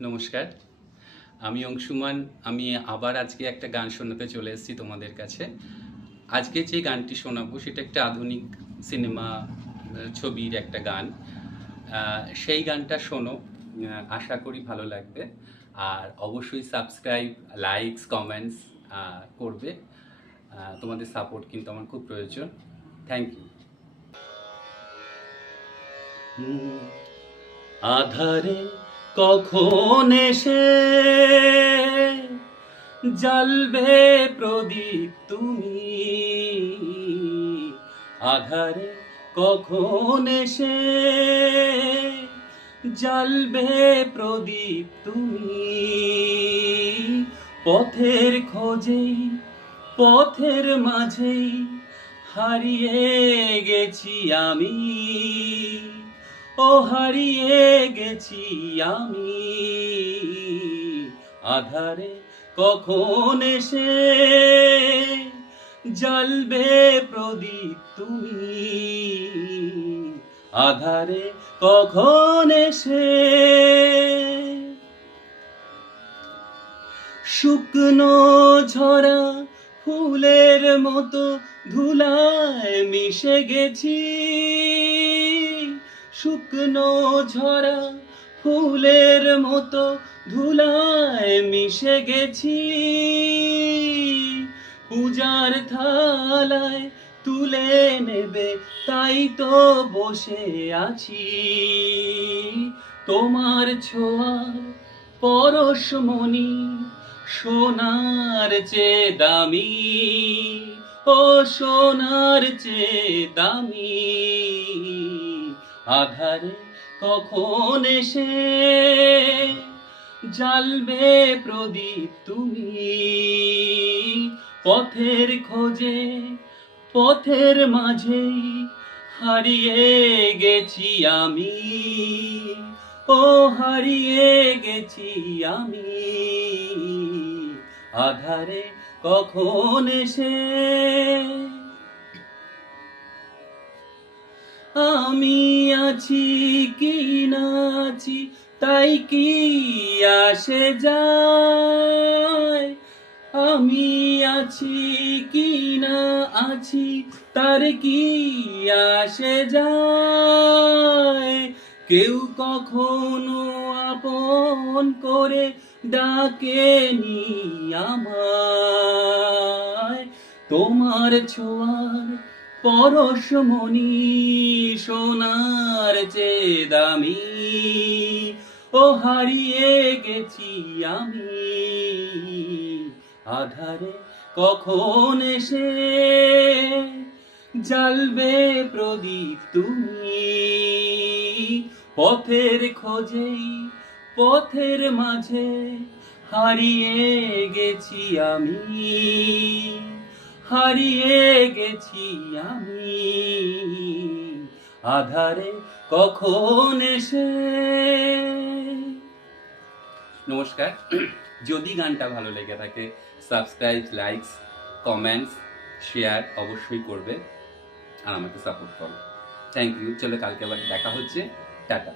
নমস্কার, আমি অংশুমান। আমি আবার আজকে একটা গান শোনাতে চলে এসেছি তোমাদের কাছে। আজকে যে গানটি শোনাবো সেটা একটা আধুনিক সিনেমা ছবির একটা গান। সেই গানটা শোনো, আশা করি ভালো লাগবে। আর অবশ্যই সাবস্ক্রাইব, লাইকস, কমেন্টস করবে। তোমাদের সাপোর্ট কিন্তু আমার খুব প্রয়োজন। Thank you. আধারে কখন এসে জ্বালবে প্রদীপ তুমি, আধারে কখন এসে জ্বালবে প্রদীপ তুমি, পথের খোঁজেই পথের মাঝেই হারিয়ে গেছি আমি, ও হারিয়ে গেছি আমি। আধারে কখন এসে জ্বালবে প্রদীপ তুমি, আধারে কখন এসে। শুকনো ঝরা ফুলের মতো ধুলায় মিশে গেছি, শুকনো ঝরা ফুলের মতো ধুলায় মিশে গেছি, পূজার থালায় তুলে নেবে তাই তো বসে আছি, তোমার ছোঁয়ার পরশমণি সোনার চেয়ে দামি, ও সোনার চেয়ে দামি। আধারে কখন এসে জ্বালবে প্রদীপ তুমি, পথের খোঁজে পথের মাঝেই হারিয়ে গেছি আমি, ও হারিয়ে গেছি আমি। আধারে কখন এসে। আমি আছি কি না আছি তাই কি আসে যায়, আমি আছি কি না আছি তার কি আসে যায়, কেউ কখনো আপন করে ডাকেনি আমায়, তোমার ছোঁয়ার পরশমণি সোনার চেয়ে দামি, ও হারিয়ে গেছি আমি। আধারে কখন এসে জ্বালবে প্রদীপ তুমি, পথের খোঁজেই পথের মাঝে হারিয়ে গেছি আমি, হারিয়ে গেছি আমি। আধারে কখন এসে। নমস্কার। যদি গানটা ভালো লেগে থাকে সাবস্ক্রাইব, লাইকস, কমেন্টস, শেয়ার অবশ্যই করবে আর আমাকে সাপোর্ট করো। Thank you. চলো কালকে আবার দেখা হচ্ছে। টাটা।